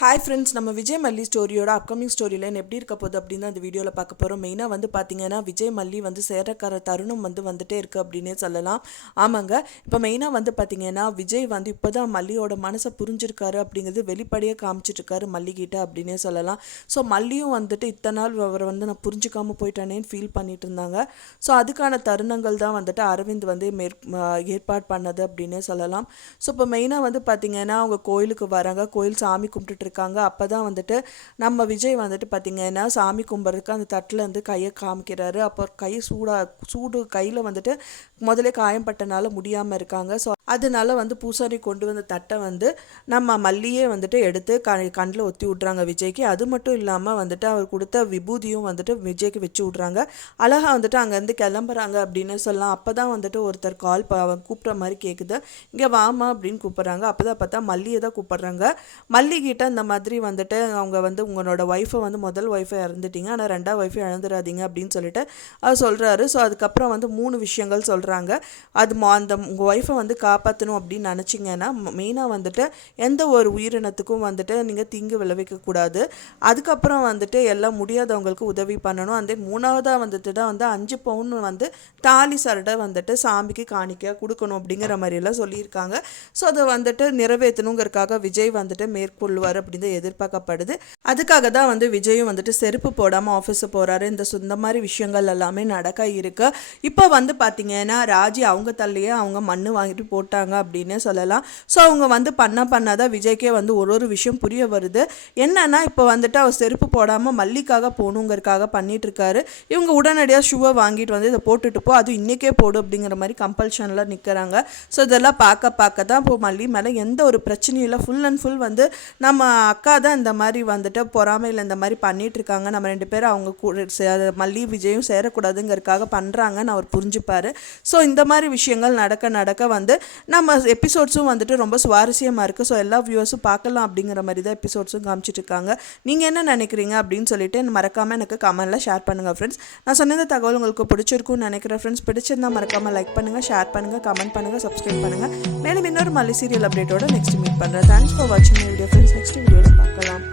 Hi friends, நம்ம விஜய் மல்லி ஸ்டோரியோட upcoming story line எப்படி இருக்க போகுது அப்படின்னு அந்த வீடியோவில் பார்க்க போகிறோம். மெயினாக வந்து பார்த்தீங்கன்னா விஜய் மல்லி வந்து சேரக்கார தருணம் வந்துட்டே இருக்குது அப்படின்னே சொல்லலாம். ஆமாங்க, இப்போ மெயினாக வந்து பார்த்தீங்கன்னா விஜய் வந்து இப்போ தான் மல்லியோட மனசை புரிஞ்சிருக்காரு அப்படிங்கிறது வெளிப்படையாக காமிச்சிட்ருக்காரு மல்லிகிட்ட அப்படின்னே சொல்லலாம். ஸோ மல்லியும் வந்துட்டு இத்தனை நாள் அவரை வந்து நான் புரிஞ்சிக்காமல் போயிட்டானேன்னு ஃபீல் பண்ணிட்டு இருந்தாங்க. ஸோ அதுக்கான தருணங்கள் தான் வந்துட்டு அரவிந்த் வந்து ஏற்பாடு பண்ணது அப்படின்னே சொல்லலாம். ஸோ இப்போ மெயினாக வந்து பார்த்தீங்கன்னா அவங்க கோயிலுக்கு வராங்க, கோயில் சாமி கும்பிட்டுட்டு இருக்காங்க. அப்போ தான் வந்துட்டு நம்ம விஜய் வந்துட்டு பார்த்திங்கன்னா சாமி கும்பிட்றதுக்கு அந்த தட்டில் இருந்து கையை காமிக்கிறாரு. அப்போ கை சூடு கையில் வந்துட்டு முதலே காயம்பட்டனால முடியாமல் இருக்காங்க. ஸோ அதனால வந்து பூசாரி கொண்டு வந்த தட்டை வந்து நம்ம மல்லியே வந்துட்டு எடுத்து கண்ணில் ஒத்தி விட்றாங்க விஜய்க்கு. அது மட்டும் இல்லாமல் வந்துட்டு அவர் கொடுத்த விபூதியும் வந்துட்டு விஜய்க்கு வச்சு விட்றாங்க. அழகாக வந்துட்டு அங்கேருந்து கிளம்புறாங்க அப்படின்னு சொல்லலாம். அப்போ தான் வந்துட்டு ஒருத்தர் அவன் கூப்பிட்ற மாதிரி கேட்குது. இங்கே வாமா அப்படின்னு கூப்பிட்றாங்க. அப்போ தான் பார்த்தா மல்லியை தான் கூப்பிட்றாங்க. மல்லிகிட்ட இந்த மாதிரி வந்துட்டு அவங்க வந்து உங்களோட ஒய்ஃபை வந்து முதல் ஒய்ஃபை இறந்துட்டீங்க, ஆனால் ரெண்டாவது ஒய்ஃபை இழந்துடாதீங்க அப்படின்னு சொல்லிட்டு அவர் சொல்கிறாரு. ஸோ அதுக்கப்புறம் வந்து 3 விஷயங்கள் சொல்கிறாங்க. அது அந்த உங்கள் ஒய்ஃபை வந்து காப்பாற்றணும் அப்படின்னு நினச்சிங்கன்னா மெயினாக வந்துட்டு எந்த ஒரு உயிரினத்துக்கும் வந்துட்டு நீங்கள் தீங்கு விளைவிக்கக்கூடாது. அதுக்கப்புறம் வந்துட்டு எல்லாம் முடியாதவங்களுக்கு உதவி பண்ணணும். அந்த 3வதாக வந்துட்டு தான் வந்து 5 பவுன் வந்து தாலி சரடை வந்துட்டு சாமிக்கு காணிக்க கொடுக்கணும் அப்படிங்கிற மாதிரியெல்லாம் சொல்லியிருக்காங்க. ஸோ அதை வந்துட்டு நிறைவேற்றணுங்கிறதுக்காக விஜய் வந்துட்டு மேற்கொள்வார் அப்படின்னு எதிர்பார்க்கப்படுது. அதுக்காக தான் வந்து விஜயும் வந்துட்டு செருப்பு போடாமல் ஆஃபீஸு போகிறாரு. இந்த மாதிரி விஷயங்கள் எல்லாமே நடக்க இருக்கு. இப்போ வந்து பார்த்தீங்கன்னா ராஜி அவங்க தள்ளியே அவங்க மண் வாங்கிட்டு போட்டாங்க அப்படின்னே சொல்லலாம். ஸோ அவங்க வந்து பண்ணாதான் விஜய்க்கே வந்து ஒரு விஷயம் புரிய வருது. என்னன்னா இப்போ வந்துட்டு அவர் செருப்பு போடாமல் மல்லிக்காக போகணுங்கிறதுக்காக பண்ணிட்டு இருக்காரு. இவங்க உடனடியாக ஷூவை வாங்கிட்டு வந்து இதை போட்டுட்டு போ, அது இன்றைக்கே போடு அப்படிங்கிற மாதிரி கம்பல்ஷனில் நிற்கிறாங்க. ஸோ இதெல்லாம் பார்க்க தான் இப்போ மல்லி மேலே எந்த ஒரு பிரச்சனையும் இல்லை. ஃபுல் அண்ட் ஃபுல் வந்து நம்ம அக்கா தான் இந்த மாதிரி வந்துட்டு பொறாமையில் இந்த மாதிரி பண்ணிட்டு இருக்காங்க, நம்ம 2 பேரும் அவங்க கூட மல்லி விஜயும் சேரக்கூடாதுங்கிறதுக்காக பண்ணுறாங்கன்னு அவர் புரிஞ்சுப்பார். ஸோ இந்த மாதிரி விஷயங்கள் நடக்க வந்து நம்ம எபிசோட்ஸும் வந்துட்டு ரொம்ப சுவாரஸ்யமாக இருக்குது. ஸோ எல்லா வியூவர்ஸும் பார்க்கலாம் அப்படிங்கிற மாதிரி தான் எபிசோட்ஸும் காமிச்சிட்டு இருக்காங்க. நீங்கள் என்ன நினைக்கிறீங்க அப்படின்னு சொல்லிட்டு மறக்காமல் எனக்கு கமெண்ட்டில் ஷேர் பண்ணுங்கள் ஃப்ரெண்ட்ஸ். நான் சொன்ன தகவல் உங்களுக்கு பிடிச்சிருக்குன்னு நினைக்கிறேன் ஃப்ரெண்ட்ஸ். பிடிச்சிருந்தால் மறக்காமல் லைக் பண்ணுங்கள், ஷேர் பண்ணுங்கள், கமெண்ட் பண்ணுங்கள், சப்ஸ்கிரைப் பண்ணுங்கள். மேலும் இன்னொரு மல்லி சீரியல் அப்டேட்டோட நெக்ஸ்ட் மீட் பண்ணுறேன். தேங்க்ஸ் ஃபார் வாட்சிங் மை வீடியோ ஃப்ரெண்ட்ஸ். நெக்ஸ்ட் வீடியோவில் பார்க்கலாம்.